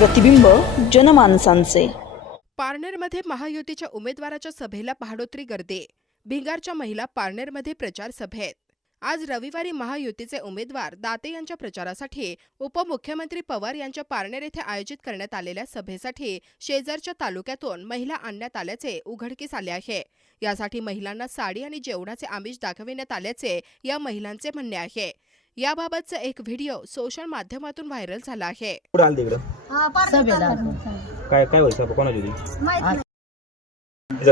प्रतिबिंब जनमानसांचे. पारनेरमध्ये महायुतीच्या उमेदवाराच्या सभेला पहाडोत्री गर्दी. भिंगारच्या महिला पारनेरमध्ये प्रचार सभेत. आज रविवारी महायुतीचे उमेदवार दाते यांच्या प्रचारासाठी उपमुख्यमंत्री पवार यांच्या पारनेर येथे आयोजित करण्यात आलेल्या सभेसाठी शेजारच्या तालुक्यातून महिला आणण्यात आल्याचे उघडकीस आले आहे. यासाठी महिलांना साडी आणि जेवणाचे आमिष दाखविण्यात आल्याचे या महिलांचे म्हणणे आहे. याबाबतचा एक व्हिडिओ सोशल माध्यमातून व्हायरल झाला आहे. कुठं आलं तिकडं सभेला. काय काय व्हायचं आपण कोणाची होती?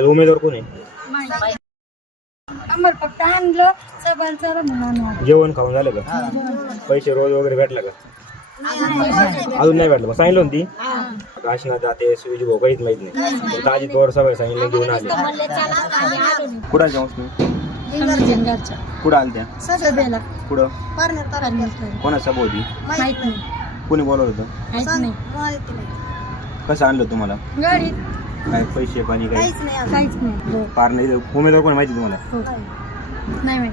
उमेदवार कोण आहे? आम्हाला फक्त आणलं सबाल चला म्हणून. जेवण खाऊन झालं का? पैसे रोज वगैरे भेटला का? अजून नाही भेटलं. मग सांगितलं होती काशीनाथ जाते सुविजी भाऊ काहीच माहीत नाही. फक्त अजित पवार सगळं सांगितलं घेऊन आले. कुठं आल्या जिंगारच्या कुठं आल्या त्या सभेला. कुठं? पारनेर तालुक्यात. कोणा सभा होती माहीत नाही. कोणी बोलवलं होतं? माहीत नाही. कसं आणलं तुम्हाला? गाडी. काय पैसे पाणी काय? काहीच नाही काहीच नाही. हो पार नाही उमेदवार कोण माहिती तुम्हाला? हो. नाही माहीत.